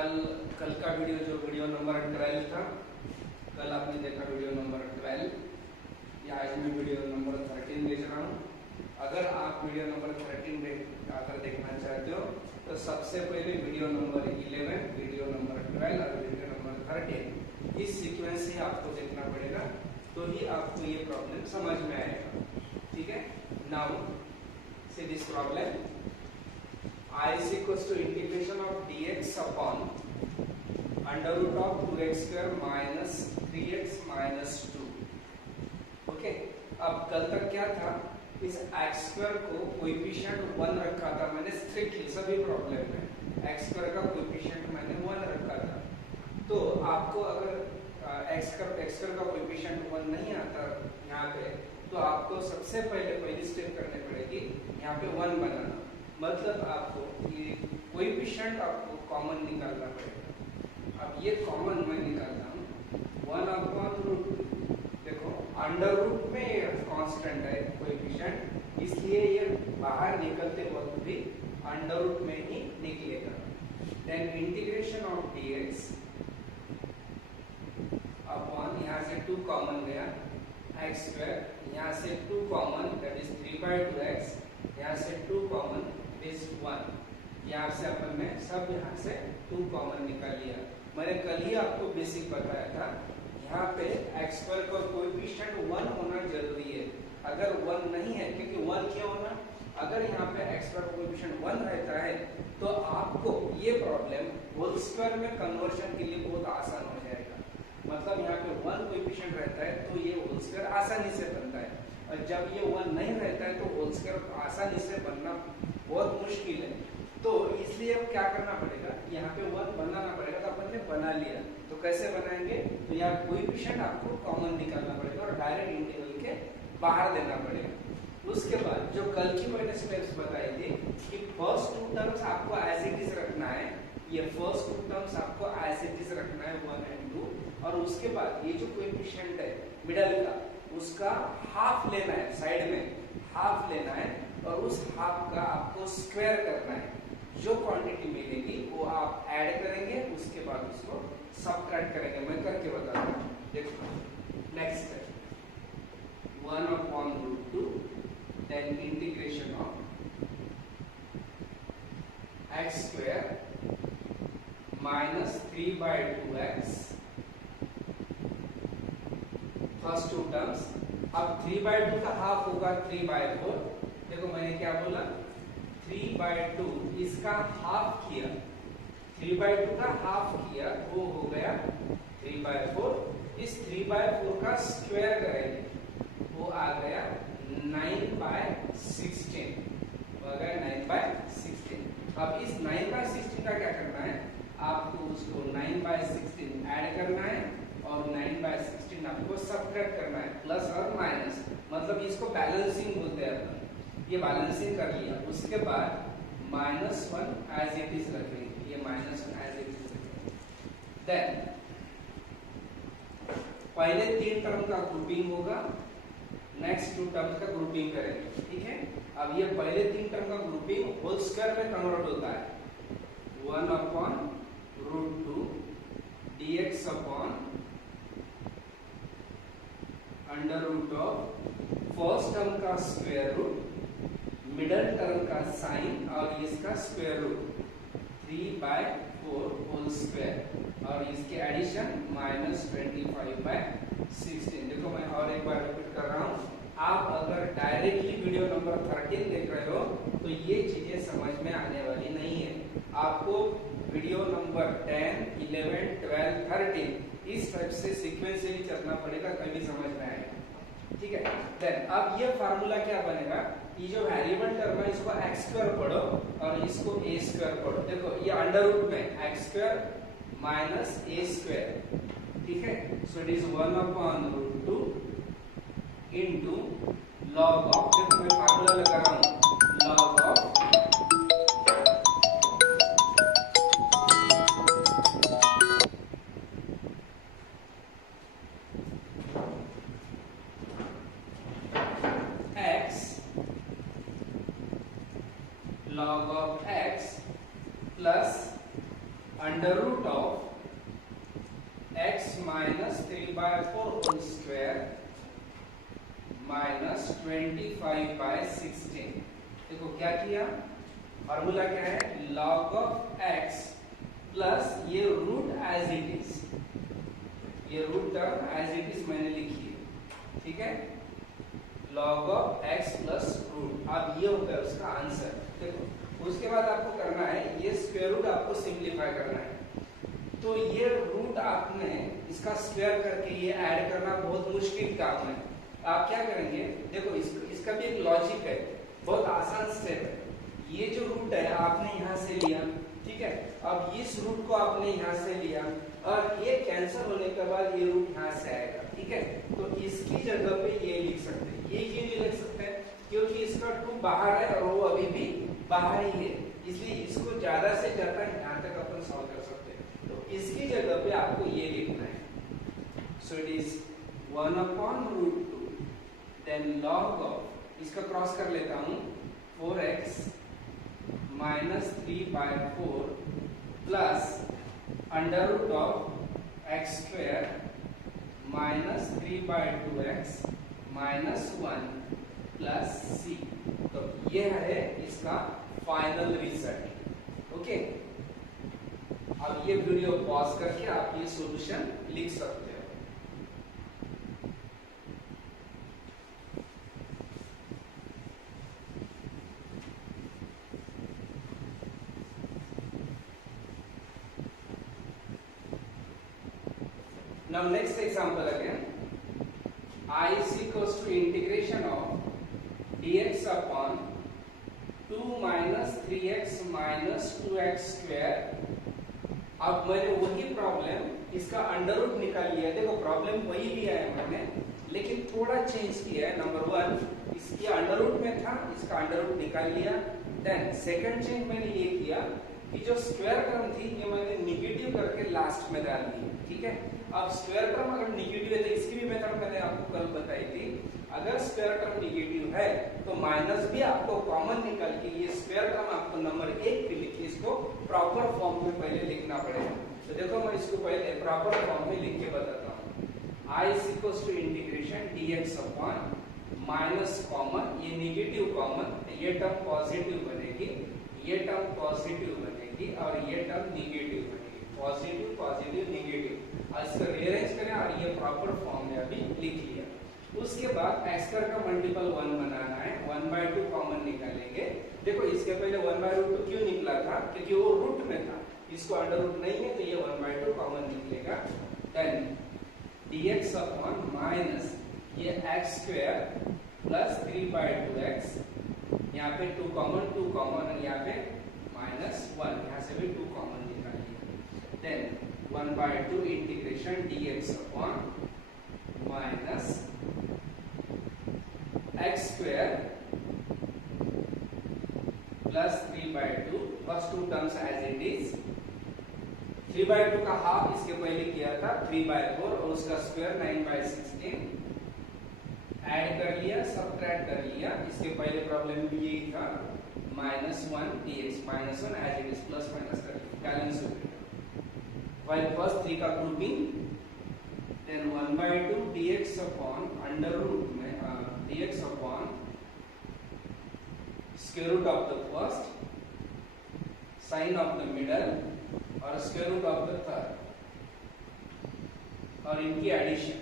कल का वीडियो जो वीडियो नंबर 12 था, कल आपने देखा वीडियो नंबर 12, या आज मैं वीडियो नंबर 13 देख रहा हूँ। अगर आप वीडियो नंबर 13 अगर देखना चाहते हो तो सबसे पहले वीडियो नंबर 11, वीडियो नंबर 12 और वीडियो नंबर 13 इस सीक्वेंस से आपको देखना पड़ेगा, तो ही आपको ये प्रॉब्लम समझ में आएगा। ठीक है, now see this problem I is equals to integration of dx upon under root of 2x square minus 3x minus 2। Okay, अब कल तक क्या था, इस x स्क्वायर को कोएफिशिएंट 1 रखा था मैंने स्ट्रिक्टली सभी प्रॉब्लम में। x स्क्वायर का कोएफिशिएंट मैंने 1 रखा था, तो आपको अगर x स्क्वायर का कोएफिशिएंट 1 नहीं आता यहाँ पे, तो आपको सबसे पहली स्टेप करनी पड़ेगी यहाँ पे 1 बनाना। मतलब आपको ये कोएफिशिएंट आपको कॉमन निकालना पड़ेगा। अब ये कॉमन मैं निकालता हूँ 1 अपॉन रूट। देखो अंडर रूट में कांस्टेंट है कोएफिशिएंट, इसलिए ये बाहर निकलते वक्त भी अंडर रूट में ही निकलेगा। Then integration of dx upon, यहाँ से 2 कॉमन गया, x स्क्वायर, यहाँ से 2 कॉमन दैट इज 3/2x, यहाँ से 2 कॉमन इज 1। यहाँ से अपन ने सब यहाँ से 2 कॉमन निकाल लिया। मैंने कल ही आपको बेसिक बताया था, यहाँ पे x स्क्वायर का कोएफिशिएंट 1 होना जरूरी है। अगर 1 नहीं है, क्योंकि 1 क्यों होना, अगर यहाँ पे x स्क्वायर का कोएफिशिएंट 1 रहता है तो आपको ये प्रॉब्लम होल स्क्वायर में कन्वर्शन के लिए बहुत आसान हो जाएगा। मतलब यहाँ पे 1 कोएफिशिएंट रहता है तो ये होल स्क्वायर आसानी से बनता है, और जब ये 1 नहीं रहता है तो होल स्क्वायर आसानी से बनना बहुत मुश्किल है। तो इसलिए अब क्या करना पड़ेगा, यहाँ पे 1 बनाना पड़ेगा। तो अपन ने बना लिया, तो कैसे बनाएंगे, तो यहाँ कोएफिशिएंट आपको कॉमन निकालना पड़ेगा और डायरेक्ट इंटीग्रल के बाहर देना पड़ेगा। उसके बाद जो कल की मैंने स्टेप्स बताई थी कि फर्स्ट 2 टर्म्स आपको एज इट इज रखना है, ये फर्स्ट 2 टर्म्स आपको एज इट इज रखना है 1 और 2, और उसके बाद ये जो कोएफिशिएंट है मिडल का, उसका हाफ लेना है, साइड में हाफ लेना है, और उस हाफ का आपको स्क्वायर करना है। जो क्वांटिटी मिलेगी वो आप ऐड करेंगे, उसके बाद उसको सबट्रैक्ट करेंगे। मैं करके बताता हूँ, देखो next step 1 upon root 2, then integration of x square minus 3/2x, first 2 terms. अब 3/2 का हाफ होगा 3/4। देखो मैंने क्या बोला, 3/2 इसका हाफ किया, 3/2 का हाफ किया, वो हो गया 3/4। इस 3/4 का स्क्वायर करेंगे, वो आ गया 9/16, हो गया 9/16। अब इस 9/16 का क्या करना है, आपको उसको 9/16 ऐड करना है और 9/16 आपको सबट्रैक्ट करना है, प्लस और माइनस, मतलब इसको बैलेंसिंग बोलते हैं। ये बैलेंसिंग कर लिया, उसके बाद -1 एज इट इज रखेंगे, ये -1 एज इट इज रखेंगे। देन पहले 3 टर्म का ग्रुपिंग होगा, नेक्स्ट 2 टर्म का ग्रुपिंग करेंगे। ठीक है, अब ये पहले 3 टर्म का ग्रुपिंग होल स्क्वायर में कन्वर्ट होता है। 1 upon root 2 dx upon under root of first term का स्क्वायर रूट, मिडल टर्म का साइन और इसका स्क्वायर रूट 3/4 होल स्क्वायर, और इसके एडिशन -25/16। देखो मैं और एक बार रिपीट कर रहा हूँ, आप अगर डायरेक्टली वीडियो नंबर 13 देख रहे हो तो ये चीजें समझ में आने वाली नहीं है। आपको वीडियो नंबर 10, 11, 12, 13 इस टाइप से सीक्वेंशियली चलना पड़ेगा, तभी समझ में आएगा। ठीक है, देन अब ये फार्मूला क्या बनेगा, ये जो वेरिएबल टर्म है इसको x स्क्वायर पढ़ो और इसको a स्क्वायर पढ़ो। देखो ये अंडर रूट में x square minus a square, ठीक है, so it is 1 upon root 2 into log of, देखो मैं फार्मूला लगा रहा हूं, log of log of x plus under root of x minus 3/4 whole square minus 25/16। देखो क्या किया, फॉर्मूला क्या है, लॉग ऑफ x प्लस ये रूट एज इट इज, ये root term as it is मैंने लिखी है, ठीक है, log of x plus root. अब ये होगा उसका आंसर। देखो उसके बाद आपको करना है, ये स्क्वायर रूट आपको सिंप्लीफाई करना है। तो ये रूट आपने इसका स्क्वायर करके ये ऐड करना बहुत मुश्किल काम है। आप क्या करेंगे, देखो इसका भी एक लॉजिक है, बहुत आसान स्टेप है। ये जो रूट है आपने यहाँ से लिया, ठीक है, अब इस रूट को आपने यहाँ से लिया और ये कैंसिल होने के बाद ये रूट यहाँ से आएगा, ठीक है। तो इसकी जगह पे ये लिख सकते हैं। ये क्यों नहीं लिख सकते हैं, क्योंकि इसका 2 बाहर है और वो अभी भी बाहर ही है, इसलिए इसको ज्यादा से ज्यादा यहाँ तक अपन सॉल्व कर सकते हैं। तो इसकी जगह पे आपको ये लिखना है, so it is 1/√2 then log of, इसका क्रॉस कर लेता हूँ, 4x minus 3/4 plus under root of x square minus 3/2x minus 1 plus c। तो ये है इसका फाइनल रिजल्ट। ओके, अब ये वीडियो पॉज करके आप ये सॉल्यूशन लिख सकते हो। Now next example again, I is equals to integration of dx upon 2 minus 3x minus 2x square। अब मैंने वही प्रॉब्लम, इसका अंडर रूट निकाल लिया। देखो प्रॉब्लम वही लिया है मैंने, लेकिन थोड़ा चेंज किया है। नंबर 1 इसकी अंडर रूट में था, इसका अंडर रूट निकाल लिया। देन सेकंड चेंज मैंने ये किया कि जो स्क्वायर टर्म थी ये मैंने निगेटिव करके लास्ट में डाल दी, ठीक है। अब स्क्वायर टर्म अगर निगेटिव है तो इसकी भी मेथड मैंने आपको कल बताई थी, अगर स्क्वायर टर्म निगेटिव है तो माइनस भी आपको कॉमन निकाल के ये स्क्वायर टर्म आपको नंबर 1 पे लिख के इसको प्रॉपर फॉर्म में पहले लिखना पड़ेगा। तो देखो मैं इसको पहले प्रॉपर फॉर्म में लिख के बताता हूँ। I is equals to integration dx upon minus common, ये निगेटिव कॉमन, ये टर्म पॉजिटिव बनेगी, ये टर्म पॉजिटिव बनेगी और ये टर्म निगेटिव बनेगी, पॉजिटिव पॉजिटिव निगेटिव। इसको रीअरेंज करें और ये प्रॉपर फॉर्म में अभी लिख लिया। उसके बाद x स्क्वायर का मल्टीपल 1 बनाना है, 1/2 कॉमन निकालेंगे। देखो इसके पहले 1/√2 क्यों निकला था, क्योंकि वो रूट में था, इसको अंडर रूट नहीं है तो ये 1/2 कॉमन निकलेगा। देन dx अपॉन माइनस ये x स्क्वायर प्लस 3/2x, यहाँ पे 2 कॉमन और यहाँ पे -1, यहाँ से भी 2 कॉमन निकालिए। Then 1/2 integration dx upon minus x square plus 3/2, first 2 terms as it is. 3/2 का हाफ इसके पहले किया था 3/4 और उसका स्क्वायर 9/16 ऐड कर लिया, सबट्रैक्ट कर लिया। इसके पहले प्रॉब्लम भी यही था, -1 dx, -1 as it is, plus minus कर बैलेंस हो गया। while first 3 का grouping, then 1/2 dx upon under root में dx upon square root of the first, sine of the middle और square root of the third, और इनकी addition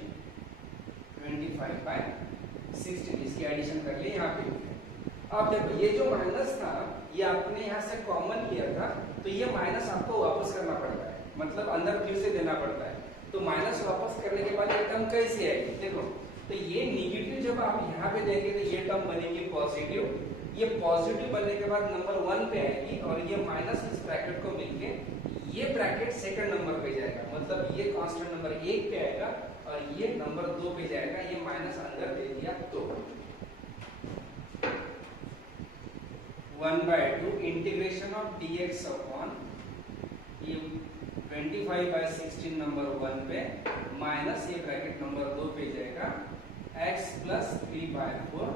25/16, इसकी addition कर ली यहाँ पे। अब देखो ये जो माइनस था ये आपने यहाँ से कॉमन लिया था, तो ये माइनस आपको वापस करना पड़ता है, मतलब अंदर फिर से देना पड़ता है। तो माइनस वापस करने के बाद ये टर्म कैसे आएगी, देखो तो ये निगेटिव जब आप यहाँ पे देंगे तो ये टर्म बनेगी पॉजिटिव, ये पॉजिटिव बनने के बाद नंबर 1 पे आएगी और ये माइनस इस ब्रैकेट को मिलके ये ब्रैकेट सेकंड नंबर पे जाएगा, मतलब ये कांस्टेंट नंबर 1 पे आएगा और ये नंबर 2 पे जाएगा। ये माइनस अंदर दे दिया तो 1/2 इंटीग्रेशन ऑफ dx अपॉन ये 25/16 नंबर 1 पे माइनस ये ब्रैकेट नंबर 2 पे जाएगा x प्लस 3/4 होल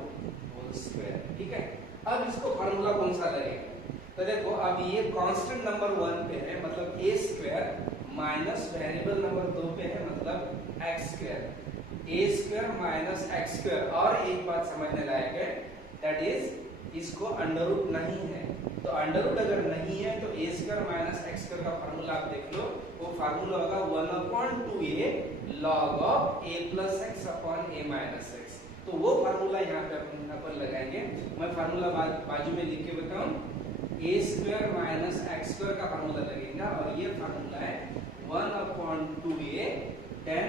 स्क्वायर, ठीक है। अब इसको फार्मूला कौन सा लगेगा, तो देखो अब ये कांस्टेंट नंबर 1 पे है मतलब a square minus variable number 2 पे है मतलब x square, a square minus x square. और एक बात समझने लायक है दैट इज इसको अंडर रूट नहीं है, तो अंडर रूट अगर नहीं है तो a square minus x square का फार्मूला आप देख लो, वो फार्मूला होगा 1/2a log of a plus x upon a minus x। तो वो फार्मूला यहाँ पे अपन लगाएंगे। मैं फार्मूला बाजू में लिख के बताऊं, a square minus x square का फार्मूला लगेगा और ये फार्मूला है 1/2a 10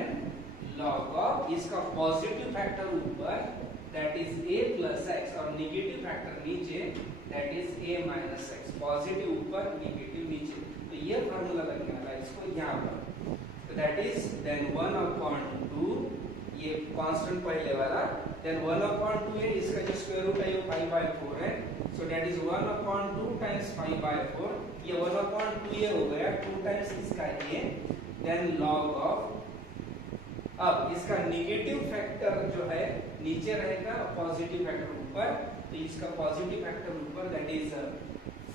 log of इसका पॉजिटिव फैक्टर ऊपर that is a plus x और नेगेटिव फैक्टर नीचे that is a minus x। Positive ऊपर नेगेटिव नीचे, तो ये फार्मूला लगने वाला है इसको यहाँ पर। तो दैट इज देन 1/2 ये कांस्टेंट पहले वाला, देन 1/2a इसका जो स्क्वायर रूट है वो 5/4 है, सो दैट इज 1/2 टाइम्स 5/4। ये 1/2a हो गया 2 टाइम्स इसका a, देन log ऑफ, अब इसका नेगेटिव फैक्टर जो है नीचे रहेगा पॉजिटिव फैक्टर ऊपर, तो इसका पॉजिटिव फैक्टर ऊपर that is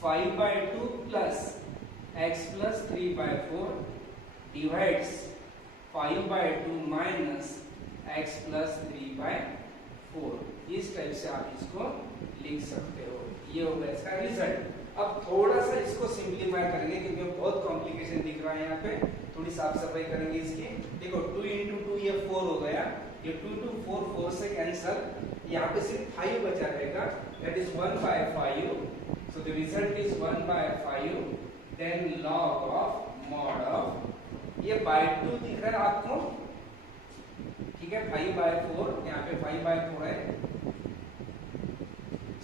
5/2 plus x plus 3/4 divides 5/2 minus x plus 3/4। इस टाइप से आप इसको लिख सकते हो। ये हो गया इसका रिजल्ट। अब थोड़ा सा इसको सिंप्लीफाई करेंगे क्योंकि बहुत कॉम्प्लिकेशन दिख रहा है यहाँ पे, थोड़ी साफ सफाई करेंगे इसकी। देखो 2 × 2 ये 4 हो गया, ये 2 2 4 4 से कैंसल, यहाँ पे सिर्फ 5 बचा रहेगा that is 1/5, so the result is 1/5, then log of mod of ये बाय 2 दिख रहा है आपको, ठीक है 5/4, यहाँ पे 5/4 है,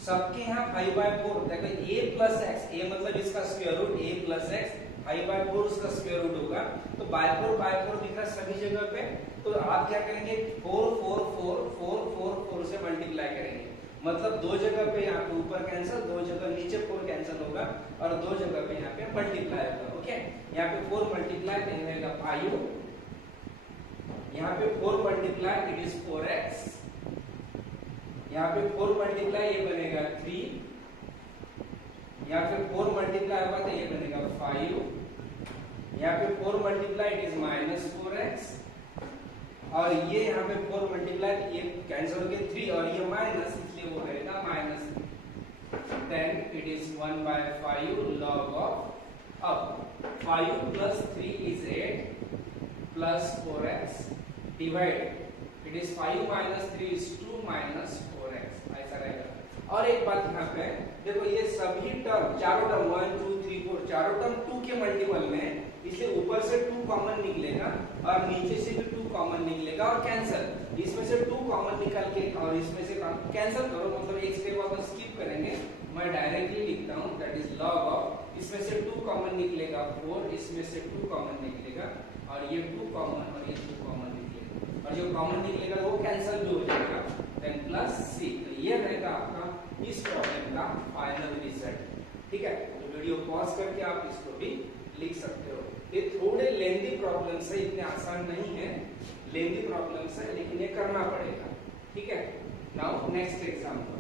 सबके यहाँ 5/4। देखो a प्लस x, a मतलब इसका square root, a plus x 5/4 उसका स्क्वायर रूट होगा, तो बाय 4 दिख रहा है सभी जगह पे। तो आप क्या करेंगे 4 4 4 4 4 4 से मल्टीप्लाई करेंगे, मतलब 2 जगह पे यहाँ पे ऊपर कैंसिल, 2 जगह नीचे 4 कैंसिल होगा और 2 जगह पे यहाँ पे मल्टीप्लाई होगा। ओके, यहाँ पे 4 मल्टीप्लाई रहेगा 5, यहाँ पे 4 मल्टीप्लाई इट इज 4x, यहाँ पे 4 मल्टीप्लाई ये बनेगा 3, यहाँ पे 4 मल्टीप्लाई होगा तो ये बनेगा 5, यहाँ पे 4 मल्टीप्लाई इट इज -4x, और ये यहाँ पे 4 मल्टीप्लाई ये कैंसिल हो गया 3 और ये माइनस, इसलिए वो रहेगा -, then it is 1/5 log of, अब 5 plus 3 is 8 plus 4x divide it is 5 minus 3 is 2 minus 4x, ऐसा रहेगा। और एक बात यहाँ पे देखो, ये सभी टर्म चारों टर्म 1 2 3 4 चारों टर्म 2 के मल्टीपल में, इसलिए ऊपर से 2 कॉमन निकलेगा और नीचे से भी 2 कॉमन निकलेगा और कैंसिल, इसमें से 2 कॉमन निकाल के और इसमें से कैंसिल करो, मतलब एक स्टेप अपन स्किप करेंगे, मैं डायरेक्टली लिखता हूँ दैट इज log ऑफ, इसमें से 2 कॉमन निकलेगा 4, इसमें से 2 कॉमन निकलेगा और ये 2 कॉमन और ये 2 कॉमन निकलेगा, और जो कॉमन निकलेगा वो कैंसिल भी हो जाएगा, देन प्लस c। तो ये रहेगा आपका इस प्रॉब्लम का फाइनल रिजल्ट। ठीक है, तो वीडियो पॉज करके आप इसको भी लिख सकते हो। ये थोड़े लेंथी प्रॉब्लम्स है, इतने आसान नहीं है, लेंथी प्रॉब्लम्स है, लेकिन ये करना पड़ेगा। ठीक है, नाउ नेक्स्ट एग्जांपल।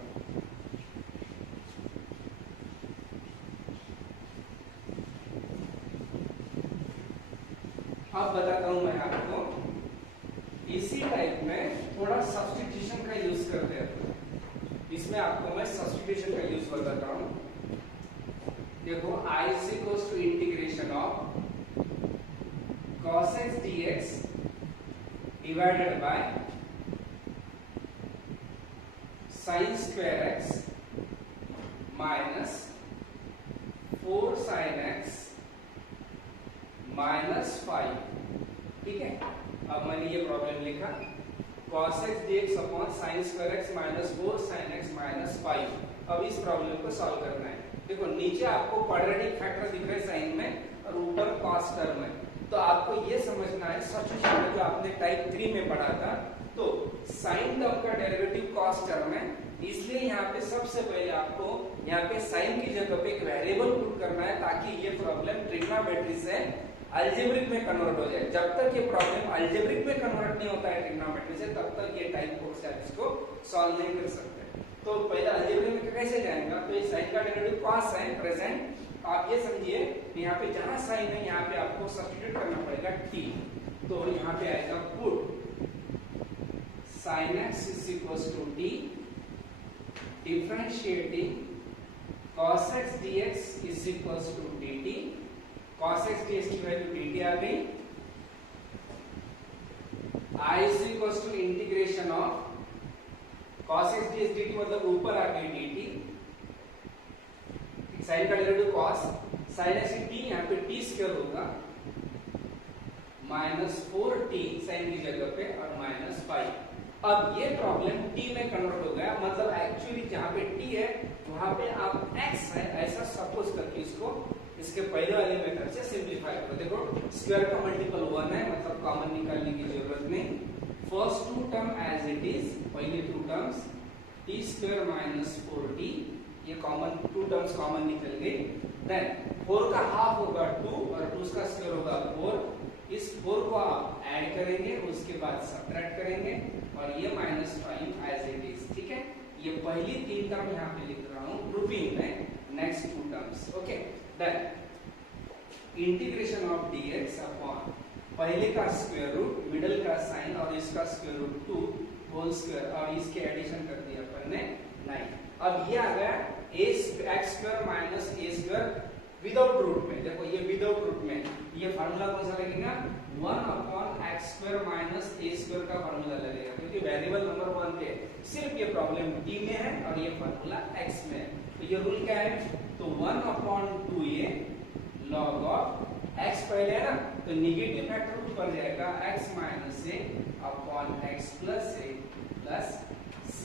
अब बताता हूं मैं आपको, इसी टाइप में थोड़ा सब्स्टिट्यूशन का यूज करते हैं। इसमें आपको मैं सब्स्टिट्यूशन का यूज बताता हूं। देखो I is equals to integration of cos x dx divided by sin square x minus 4 sin x minus 5। ठीक है, अब मैंने ये प्रॉब्लम लिखा cos x dx upon sin square x minus 4 sin x minus 5। अब इस प्रॉब्लम को solve करना है। देखो नीचे आपको क्वाड्रेटिक फैक्टर दिख रहे हैं साइन में और ऊपर cos टर्म है, तो आपको ये समझना है सब्स्टिट्यूशन जो आपने टाइप 3 में पढ़ा था, तो साइन टर्म का डेरिवेटिव cos टर्म है, इसलिए यहाँ पे सबसे पहले आपको यहाँ पे साइन की जगह पे एक वेरिएबल पुट करना है ताकि ये प्रॉब्लम ट्रिग्नोमेट्री से अलजेब्रिक में कन्वर्ट हो जाए। जब तक ये प्रॉब्लम अलजेब्रिक में कन्वर्ट नहीं होता है ट्रिग्नोमेट्री से, तब तक ये टाइप 4 से आप इसको सॉल्व नहीं कर सकते। तो पहले अलजेब्रा में कैसे जाएगा, तो ये साइन का डेरिवेटिव cos साइन प्रेजेंट, आप ये समझिए यहाँ पे जहां साइन है यहाँ पे आपको सब्स्टिट्यूट करना पड़ेगा t, तो यहाँ पे आएगा put sin x is equals to t differentiating cos x dx is equals to dt, cos x dx की वैल्यू dt आ गई, I is equals to integration of cos x dx dt मतलब ऊपर आ गई dt, sign का derivative cos sin x t, यहाँ पे t square होगा -4t sign की जगह पे और -5। अब ये प्रॉब्लम t में कन्वर्ट हो गया, मतलब एक्चुअली जहाँ पे t है वहां पे आप x है ऐसा सपोज करके इसको इसके पहले वाले मेथड से सिंपलीफाई करो। देखो स्क्वायर का मल्टीपल 1 है, मतलब कॉमन निकालने की जरूरत नहीं। First two term as it is, पहले two terms t square -4t, ये कॉमन टू टर्म्स कॉमन निकल गई। देन 4 का हाफ होगा 2 और 2 का स्क्वायर होगा 4, इस 4 को आप ऐड करेंगे, उसके बाद सब्ट्रैक्ट करेंगे और ये -5 एज इट इज, ठीक है। ये पहली 3 टर्म यहाँ पे लिख रहा हूँ ग्रुपिंग में, next 2 terms, okay. Then integration of dx upon पहले का स्क्वायर रूट, मिडिल का साइन और इसका स्क्वायर रूट 2 होल स्क्वायर और इसके एडिशन कर दिया अपन ने 9। अब ये आ गया x square minus a square without root में। देखो ये विदाउट रूट में, ये फार्मूला कौन सा लगेगा, 1 upon x square minus a square का फार्मूला लगेगा, क्योंकि वेरिएबल नंबर 1 पे सिर्फ ये प्रॉब्लम t में है और ये फार्मूला x में है। तो ये रूल क्या है, तो 1 upon 2a log of x पहले है ना, तो निगेटिव फैक्टर ऊपर जाएगा x minus a upon x plus a plus c।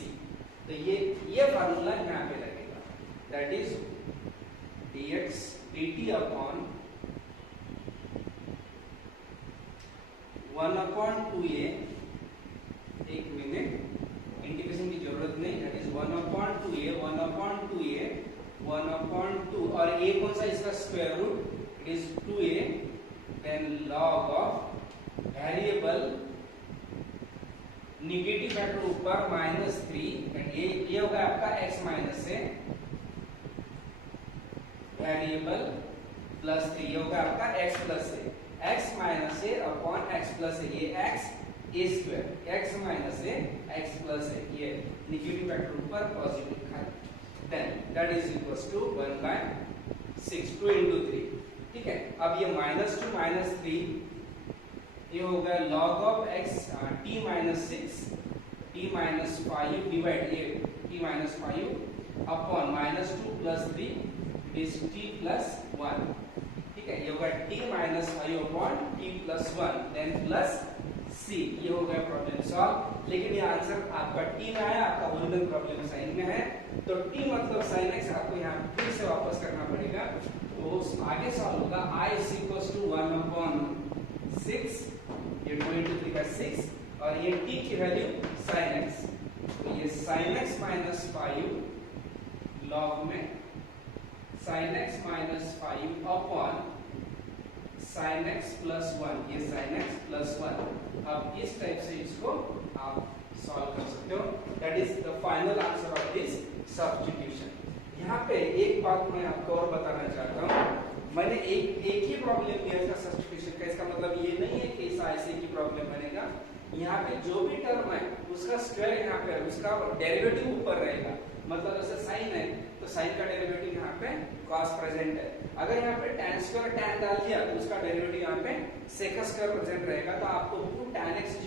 तो ये फार्मूला यहाँ पे लगेगा, that is dx dt upon 1 upon 2a, एक मिनट इंटीग्रेशन की जरूरत नहीं, that is 1 upon 2a 1 upon 2a 1 upon 2 और a कौन सा इसका square root, it is 2a, then log of variable negative factor ऊपर -3 एंड ये होगा आपका x माइनस a वेरिएबल +3, ये होगा आपका x plus a, x minus a upon x plus a, ये x a square, x minus a x plus a, ये negative factor ऊपर पॉजिटिव खाली, then that is equals to 1/6 2 into 3, ठीक है। अब ये -2 -3 ये होगा log of x t -6 t -5 divide ये t -5 upon -2 + 3 it is t + 1, ठीक है। ये होगा t -5 अपॉन t + 1 देन प्लस c, ये हो गया प्रॉब्लम सॉल्व। लेकिन ये आंसर आपका t में आया, आपका ओरिजिनल प्रॉब्लम साइन में है, तो t मतलब sin x आपको यहाँ फिर से वापस करना पड़ेगा, तो आगे सॉल्व होगा i = 1/6, ये 2 into 3 का 6 और ये t की वैल्यू sin x, तो ये sin x - 5 log में sin x - 5 upon sin x + 1, ये sin x + 1। अब इस टाइप से इसको आप सॉल्व कर सकते हो, that is the final answer of this substitution. यहाँ पे एक बात मैं आपको और बताना चाहता हूँ, मैंने एक ही प्रॉब्लम दिया था सब्स्टिट्यूशन का, इसका मतलब ये नहीं है कि ऐसे की प्रॉब्लम बनेगा। यहाँ पे जो भी टर्म है उसका स्क्वायर यहाँ पे, उसका डेरिवेटिव ऊपर रहेगा, मतलब जैसे साइन है तो साइन का डेरिवेटिव यहाँ पे cos प्रेजेंट है। अगर यहाँ पे tan स्क्वायर tan डाल दिया तो उसका डेरिवेटिव यहाँ पे sec स्क्वायर प्रेजेंट रहेगा, तो आपको tan x =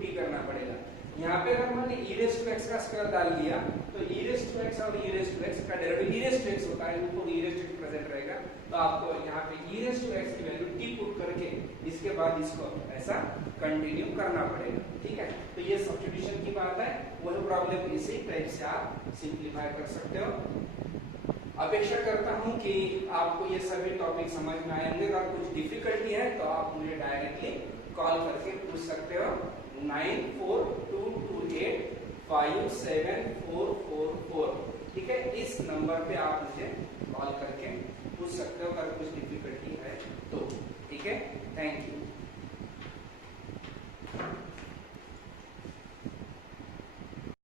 t करना पड़ेगा। यहाँ पे अगर मैंने e⁻x का स्क्वायर डाल दिया तो e⁻x और e⁻x का डेरिवेटिव e⁻x होता है, ऊपर e⁻x प्रेजेंट रहेगा, तो आपको यहाँ पे e⁻x की वैल्यू t पुट करके इसके बाद इसको ऐसा कंटिन्यू करना पड़ेगा, ठीक है। तो ये सब्स्टिट्यूशन की बात है, वह प्रॉब्लम इसी टाइप से आप सिंपलीफाई कर सकते हो। अपेक्षा करता हूँ कि आपको ये सभी टॉपिक समझ में आएंगे। अगर कुछ डिफिकल्टी है तो आप मुझे डायरेक्टली कॉल करके पूछ सकते हो, 9422857444, ठीक है। इस नंबर पे आप मुझे कॉल करके पूछ सकते हो अगर कुछ डिफिकल्टी है तो, ठीक है। Thank you.